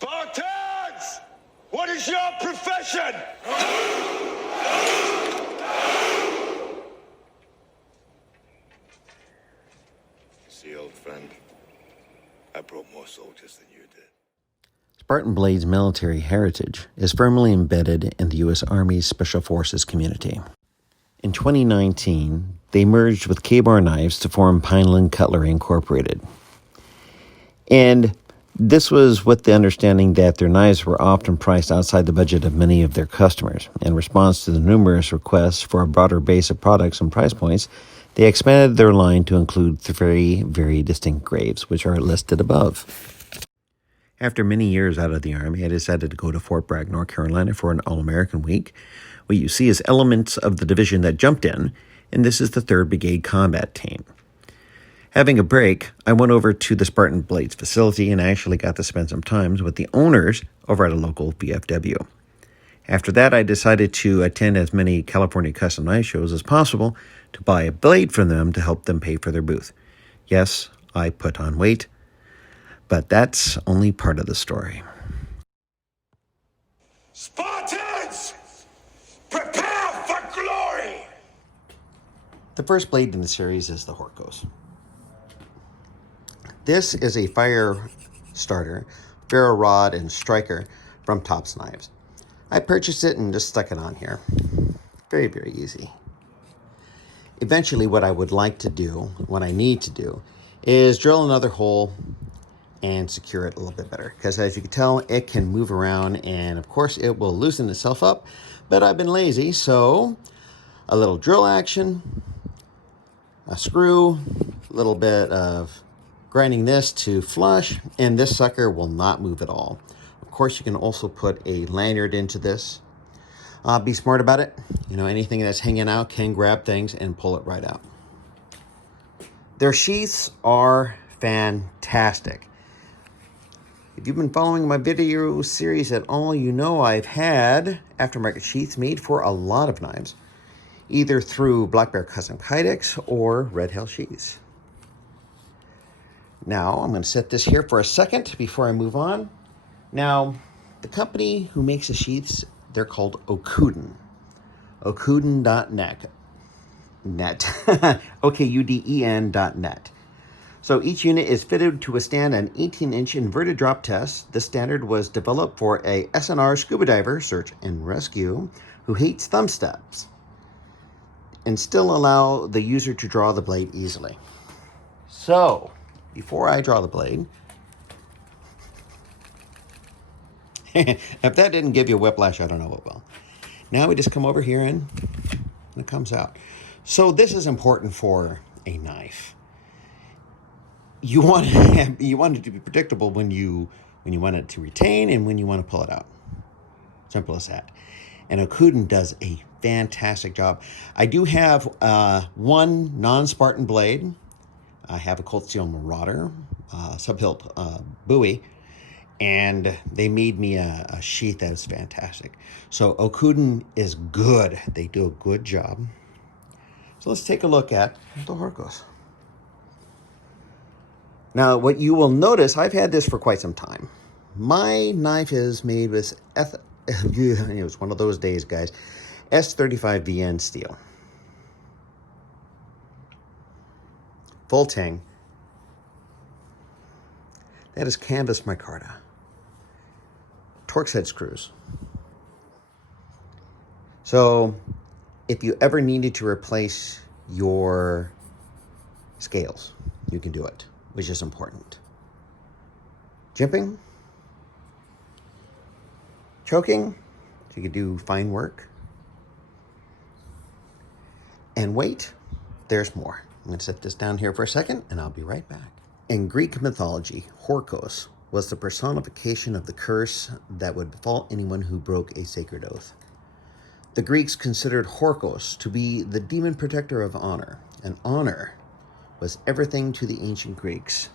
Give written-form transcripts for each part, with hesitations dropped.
Spartans! What is your profession? See, old friend, I brought more soldiers than you did. Spartan Blades' military heritage is firmly embedded in the U.S. Army's Special Forces community. In 2019, they merged with K-Bar Knives to form Pineland Cutlery Incorporated. And this was with the understanding that their knives were often priced outside the budget of many of their customers. In response to the numerous requests for a broader base of products and price points, they expanded their line to include three very distinct graves, which are listed above. After many years out of the Army, I decided to go to Fort Bragg, North Carolina for an All-American week. What you see is elements of the division that jumped in, and this is the 3rd Brigade Combat Team. Having a break, I went over to the Spartan Blades facility and actually got to spend some time with the owners over at a local VFW. After that, I decided to attend as many California custom knife shows as possible to buy a blade from them to help them pay for their booth. Yes, I put on weight, but that's only part of the story. Spartans! Prepare for glory! The first blade in the series is the Horcose. This is a fire starter, ferro rod, and striker from Tops Knives. I purchased it and just stuck it on here. Very, very easy. Eventually, what I would like to do, what I need to do, is drill another hole and secure it a little bit better. Because as you can tell, it can move around and of course it will loosen itself up. But I've been lazy, so a little drill action, a screw, a little bit of grinding this to flush, and this sucker will not move at all. Of course, you can also put a lanyard into this. Be smart about it. You know, anything that's hanging out can grab things and pull it right out. Their sheaths are fantastic. If you've been following my video series at all, you know I've had aftermarket sheaths made for a lot of knives, either through Black Bear Custom Kydex or Red Hell Sheaths. Now, I'm going to set this here for a second before I move on. Now, the company who makes the sheaths, they're called Okuden. Okuden.net. Okuden.net. So each unit is fitted to withstand an 18-inch inverted drop test. This standard was developed for a SNR scuba diver, search and rescue, who hates thumb steps, and still allow the user to draw the blade easily. So, before I draw the blade, if that didn't give you a whiplash, I don't know what will. Now we just come over here and it comes out. So this is important for a knife. You want it to be predictable when you want it to retain and when you want to pull it out. Simple as that. And Okuden does a fantastic job. I do have one non-Spartan blade. I have a Cold Steel Marauder, sub-hilt buoy, and they made me a sheath that is fantastic. So Okuden is good. They do a good job. So let's take a look at the Horcose. Now, what you will notice, I've had this for quite some time. My knife is made with, it was one of those days, guys, S35VN steel. Full tang. That is canvas micarta. Torx head screws. So, if you ever needed to replace your scales, you can do it, which is important. Jimping. Choking, so you can do fine work. And weight, there's more. I'm going to set this down here for a second, and I'll be right back. In Greek mythology, Horcose was the personification of the curse that would befall anyone who broke a sacred oath. The Greeks considered Horcose to be the demon protector of honor, and honor was everything to the ancient Greeks.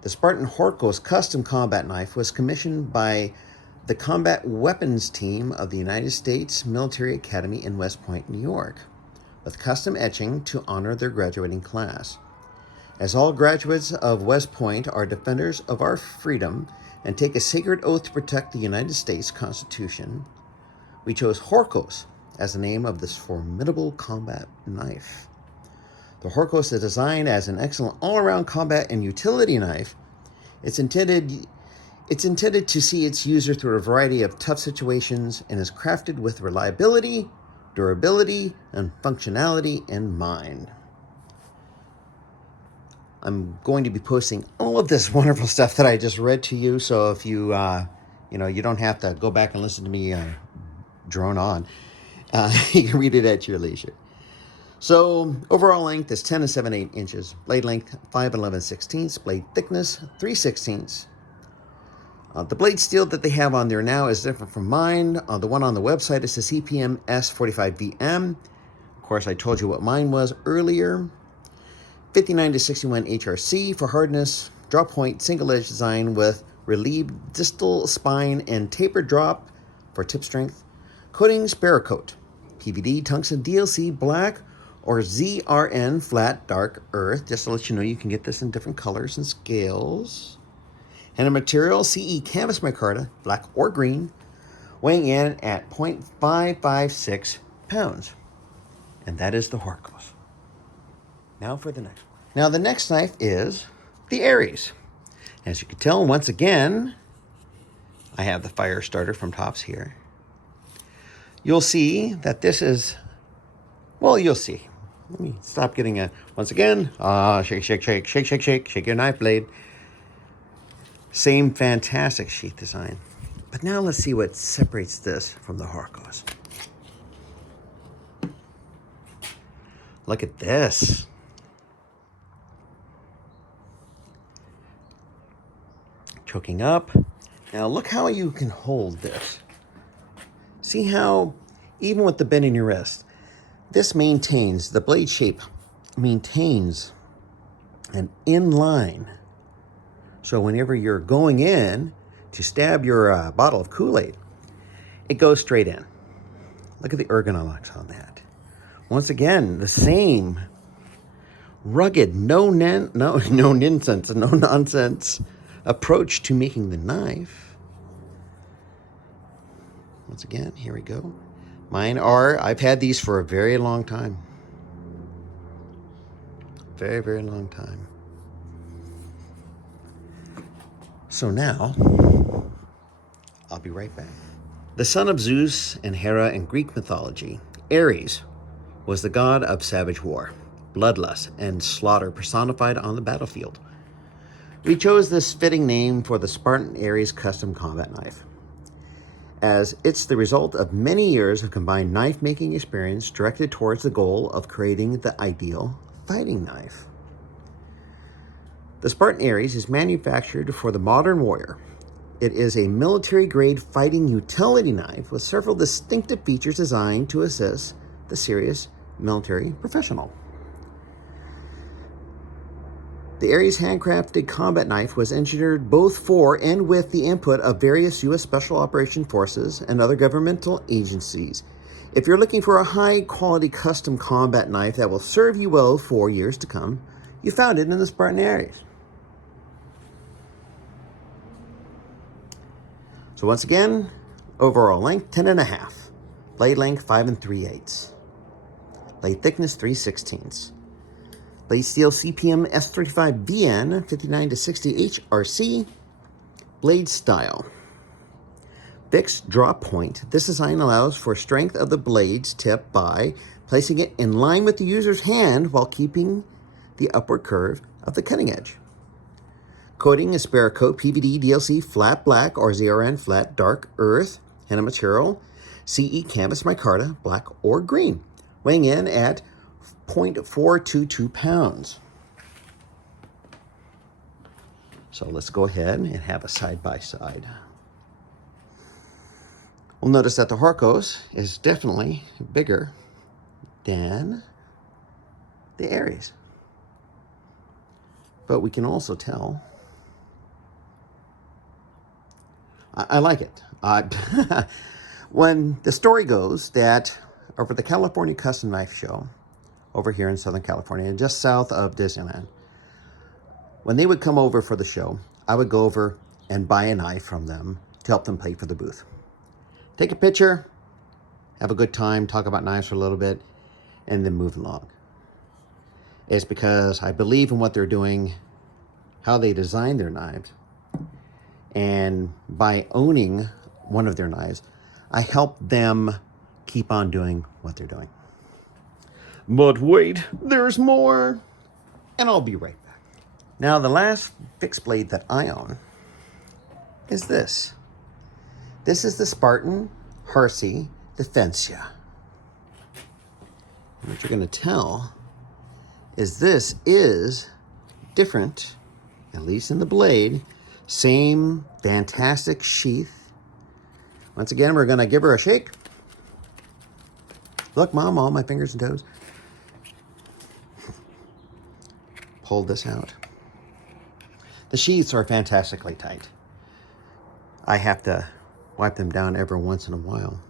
The Spartan Horcose custom combat knife was commissioned by the Combat Weapons Team of the United States Military Academy in West Point, New York, with custom etching to honor their graduating class. As all graduates of West Point are defenders of our freedom and take a sacred oath to protect the United States Constitution, we chose Horcose as the name of this formidable combat knife. The Horcose is designed as an excellent all-around combat and utility knife. It's intended to see its user through a variety of tough situations and is crafted with reliability, durability, and functionality in mind. I'm going to be posting all of this wonderful stuff that I just read to you, so if you, you don't have to go back and listen to me drone on. You can read it at your leisure. So, overall length is 10 7/8 inches. Blade length, 5 11/16. Blade thickness, 3/16. The blade steel that they have on there now is different from mine. The one on the website is the CPM S45VM. Of course, I told you what mine was earlier. 59 to 61 HRC for hardness. Drop point, single edge design with relieved distal spine and tapered drop for tip strength. Coating, Sparacoat. PVD, tungsten, DLC, black, or ZRN, flat, dark, earth. Just to let you know, you can get this in different colors and scales. And a material, CE canvas micarta, black or green, weighing in at 0.556 pounds. And that is the Horcose. Now for the next one. Now the next knife is the Aries. As you can tell, once again, I have the fire starter from Tops here. You'll see that this is, well, you'll see. Let me stop getting a, once again, shake, shake, shake, shake, shake, shake, shake your knife blade. Same fantastic sheath design. But now let's see what separates this from the Horcose. Look at this. Choking up. Now look how you can hold this. See how, even with the bend in your wrist, this maintains, the blade shape maintains an inline. So whenever you're going in to stab your bottle of Kool-Aid, it goes straight in. Look at the ergonomics on that. Once again, the same rugged, no nonsense approach to making the knife. Once again, here we go. Mine are, I've had these for a very long time. Very, very long time. So now, I'll be right back. The son of Zeus and Hera in Greek mythology, Aries was the god of savage war, bloodlust, and slaughter personified on the battlefield. We chose this fitting name for the Spartan Aries custom combat knife, as it's the result of many years of combined knife-making experience directed towards the goal of creating the ideal fighting knife. The Spartan Aries is manufactured for the modern warrior. It is a military-grade fighting utility knife with several distinctive features designed to assist the serious military professional. The Aries handcrafted combat knife was engineered both for and with the input of various U.S. Special Operations Forces and other governmental agencies. If you're looking for a high-quality custom combat knife that will serve you well for years to come, you found it in the Spartan Aries. So once again, overall length 10.5, blade length 5 3/8, blade thickness 3/16. Blade steel CPM S35VN 59 to 60 HRC. Blade style. Fixed drop point. This design allows for strength of the blade's tip by placing it in line with the user's hand while keeping the upward curve of the cutting edge. Coating is Sparacoat PVD DLC flat black or ZRN flat dark earth. Henna material CE canvas micarta black or green. Weighing in at 0.422 pounds. So let's go ahead and have a side-by-side. We'll notice that the Horcose is definitely bigger than the Aries. But we can also tell, I like it. When the story goes that over the California Custom Knife Show, over here in Southern California, just south of Disneyland, When they would come over for the show, I would go over and buy a knife from them to help them pay for the booth. Take a picture, have a good time, talk about knives for a little bit, and then move along. It's because I believe in what they're doing, how they design their knives, and by owning one of their knives, I help them keep on doing what they're doing. But wait, there's more, and I'll be right back. Now, the last fixed blade that I own is this. This is the Spartan Blades Defensia. And what you're going to tell is this is different, at least in the blade. Same fantastic sheath. Once again, we're going to give her a shake. Look, Mom, all my fingers and toes. Pull this out. The sheaths are fantastically tight. I have to wipe them down every once in a while.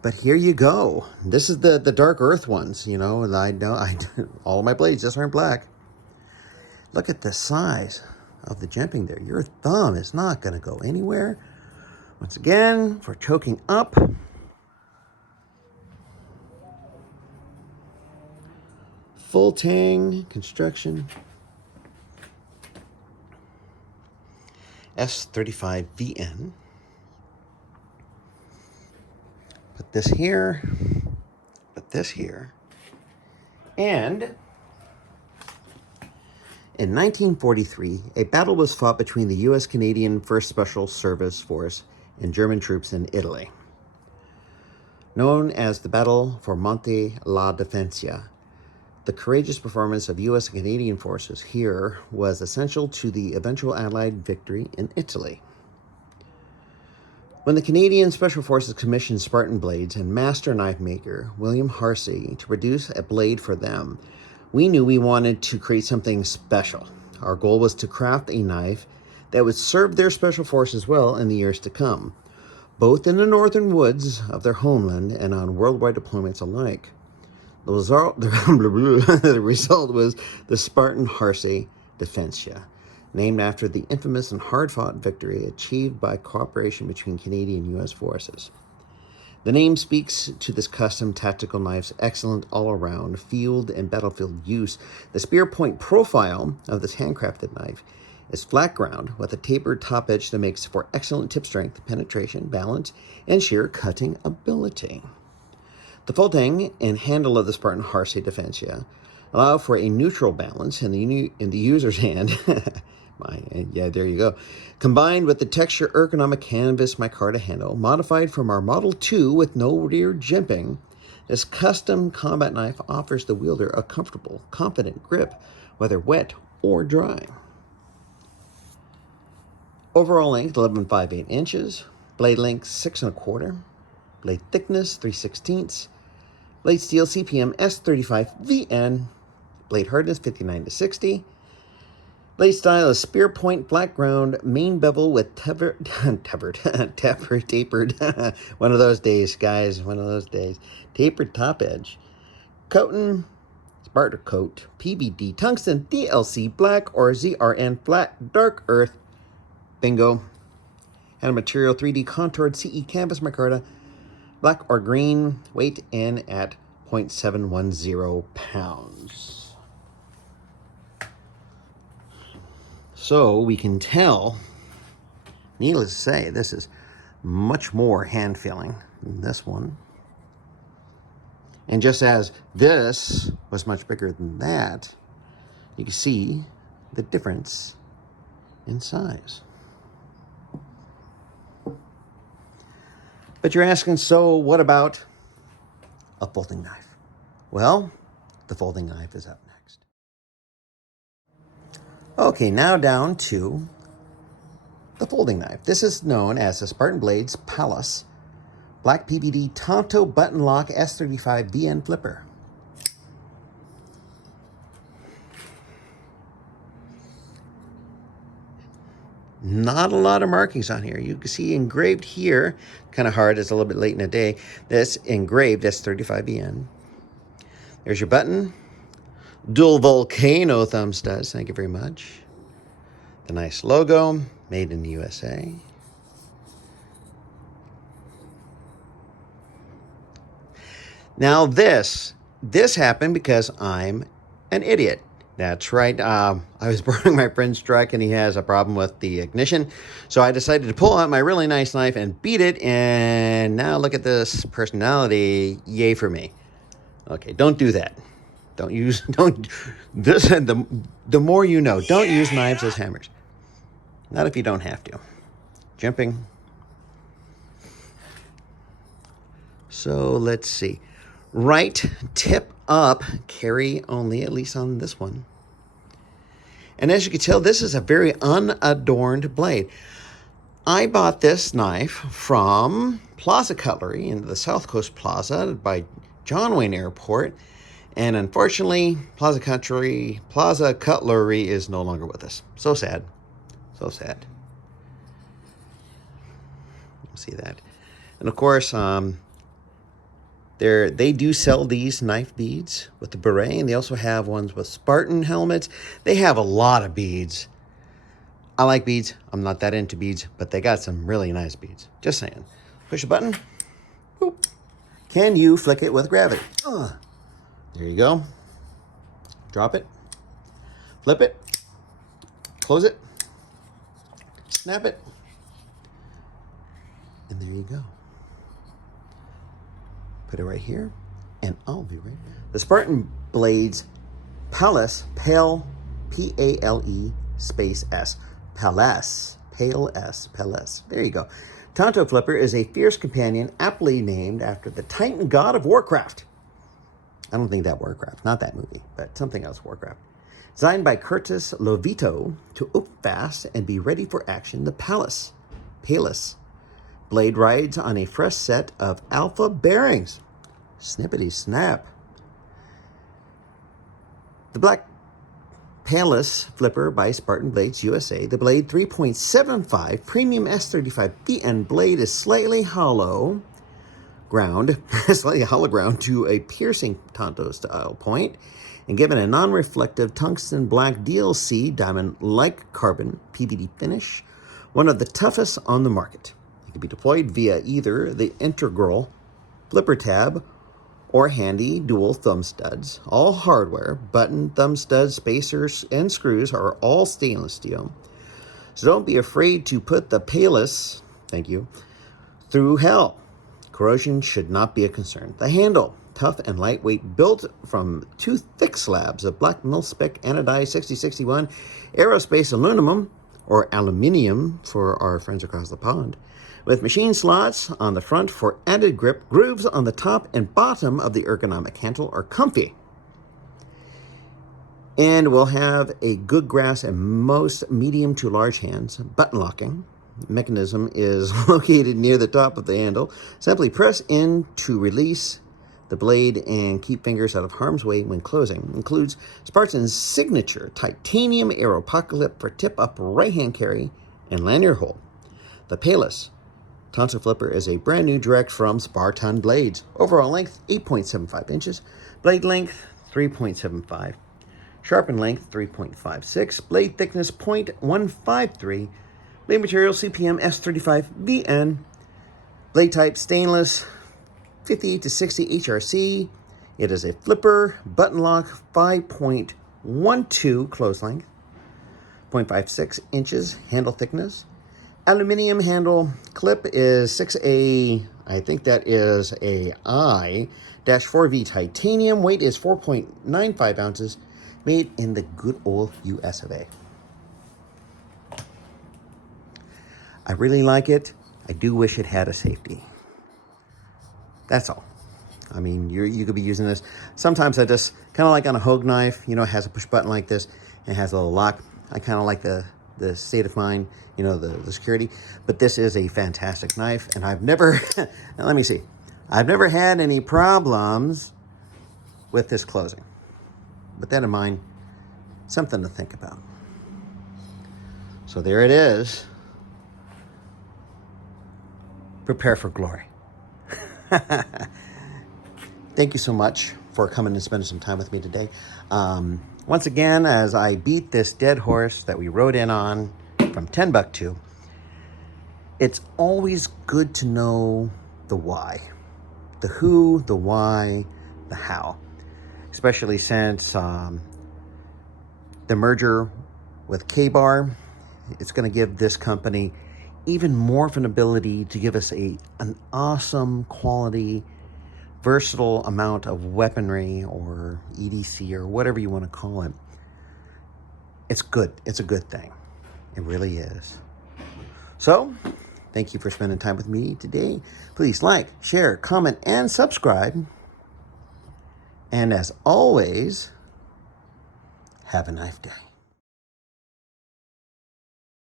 But here you go. This is the dark earth ones, you know, and I all of my blades just aren't black. Look at the size of the jimping there. Your thumb is not going to go anywhere. Once again, for choking up. Full tang construction. S35VN. Put this here. Put this here. And in 1943, a battle was fought between the U.S. Canadian 1st Special Service Force and German troops in Italy. Known as the Battle for Monte la Defensia, the courageous performance of U.S. and Canadian forces here was essential to the eventual Allied victory in Italy. When the Canadian Special Forces commissioned Spartan Blades and master knife maker William Harsey to produce a blade for them, we knew we wanted to create something special. Our goal was to craft a knife that would serve their special forces well in the years to come, both in the northern woods of their homeland and on worldwide deployments alike. The result was the Spartan Blades Defensia, named after the infamous and hard-fought victory achieved by cooperation between Canadian and U.S. forces. The name speaks to this custom tactical knife's excellent all-around field and battlefield use. The spear point profile of this handcrafted knife is flat ground with a tapered top edge that makes for excellent tip strength, penetration, balance, and sheer cutting ability. The full tang and handle of the Spartan Blades Defensia allow for a neutral balance in the user's hand. Yeah, there you go. Combined with the texture ergonomic canvas micarta handle, modified from our Model 2 with no rear jimping, this custom combat knife offers the wielder a comfortable, confident grip, whether wet or dry. Overall length 11.58 inches, blade length 6 1/4, blade thickness 3/16, blade steel CPM S35VN, blade hardness 59 to 60. Blade style is spear point, flat ground, main bevel with tapered. One of those days, guys, one of those days. Tapered top edge. Coating, Spartan coat, PBD, tungsten, DLC, black, or ZRN, flat, dark earth. Bingo. And material 3D contoured CE canvas micarta, black or green, weight in at 0.710 pounds. So we can tell, needless to say, this is much more hand-feeling than this one. And just as this was much bigger than that, you can see the difference in size. But you're asking, so what about a folding knife? Well, the folding knife is up next. Okay, now down to the folding knife. This is known as the Spartan Blades Palace Black PBD Tonto Button Lock S35VN Flipper. Not a lot of markings on here. You can see engraved here, kind of hard, it's a little bit late in the day. This engraved S35VN. There's your button. Dual volcano thumb studs, thank you very much. The nice logo, made in the USA. Now this happened because I'm an idiot. That's right. I was borrowing my friend's truck and he has a problem with the ignition. So I decided to pull out my really nice knife and beat it. And now look at this personality. Yay for me. Okay, don't do that. The more you know, don't use knives as hammers. Not if you don't have to. Jumping. So let's see. Right tip up, carry only, at least on this one. And as you can tell, this is a very unadorned blade. I bought this knife from Plaza Cutlery in the South Coast Plaza by John Wayne Airport. And unfortunately, Plaza Cutlery is no longer with us. So sad. So sad. See that. And of course, they do sell these knife beads with the beret, and they also have ones with Spartan helmets. They have a lot of beads. I like beads. I'm not that into beads, but they got some really nice beads. Just saying. Push a button. Boop. Can you flick it with gravity? There you go. Drop it. Flip it. Close it. Snap it. And there you go. Put it right here, and I'll be right back. The Spartan Blades Palace, Pale, P-A-L-E space S. Palace, Pale S, Palace. There you go. Tonto Flipper is a fierce companion aptly named after the Titan god of Warcraft. I don't think that Warcraft, not that movie, but something else Warcraft. Designed by Curtis Lovito to up fast and be ready for action, the Palace blade rides on a fresh set of alpha bearings. Snippity snap. The Black Palace Flipper by Spartan Blades USA. The blade 3.75 Premium S35 VN blade is slightly hollow ground to a piercing Tonto style point and given a non-reflective tungsten black DLC diamond-like carbon PVD finish, one of the toughest on the market. It can be deployed via either the integral flipper tab or handy dual thumb studs. All hardware, button, thumb studs, spacers, and screws are all stainless steel. So don't be afraid to put the Palace, through hell. Corrosion should not be a concern. The handle, tough and lightweight, built from two thick slabs of black mil-spec anodized 6061 aerospace aluminum, or aluminium for our friends across the pond, with machine slots on the front for added grip. Grooves on the top and bottom of the ergonomic handle are comfy. And will have a good grasp in most medium to large hands. Button locking mechanism is located near the top of the handle. Simply press in to release the blade and keep fingers out of harm's way when closing. Includes Spartan's signature titanium arrow pocket clip for tip-up right-hand carry and lanyard hole. The Palace Tonto Flipper is a brand new direct from Spartan Blades. Overall length 8.75 inches. Blade length 3.75. Sharpen length 3.56. Blade thickness 0.153. Blade material CPM S35 VN. Blade type stainless 58 to 60 HRC. It is a flipper, button lock, 5.12 close length, 0.56 inches handle thickness. Aluminium handle clip is 6A, I think that is a I-4V titanium. Weight is 4.95 ounces, made in the good old US of A. I really like it. I do wish it had a safety. That's all. I mean, you could be using this. Sometimes I just, kind of like on a Hogue knife, it has a push button like this, and it has a little lock. I kind of like the state of mind, the security. But this is a fantastic knife, and I've never, now let me see. I've never had any problems with this closing. With that in mind, something to think about. So there it is. Prepare for glory. Thank you so much for coming and spending some time with me today. Once again, as I beat this dead horse that we rode in on from Timbuktu, it's always good to know the why. The who, the why, the how. Especially since the merger with K-Bar, it's going to give this company even more of an ability to give us an awesome quality, versatile amount of weaponry or EDC or whatever you want to call it. It's good. It's a good thing. It really is. So, thank you for spending time with me today. Please like, share, comment, and subscribe. And as always, have a nice day.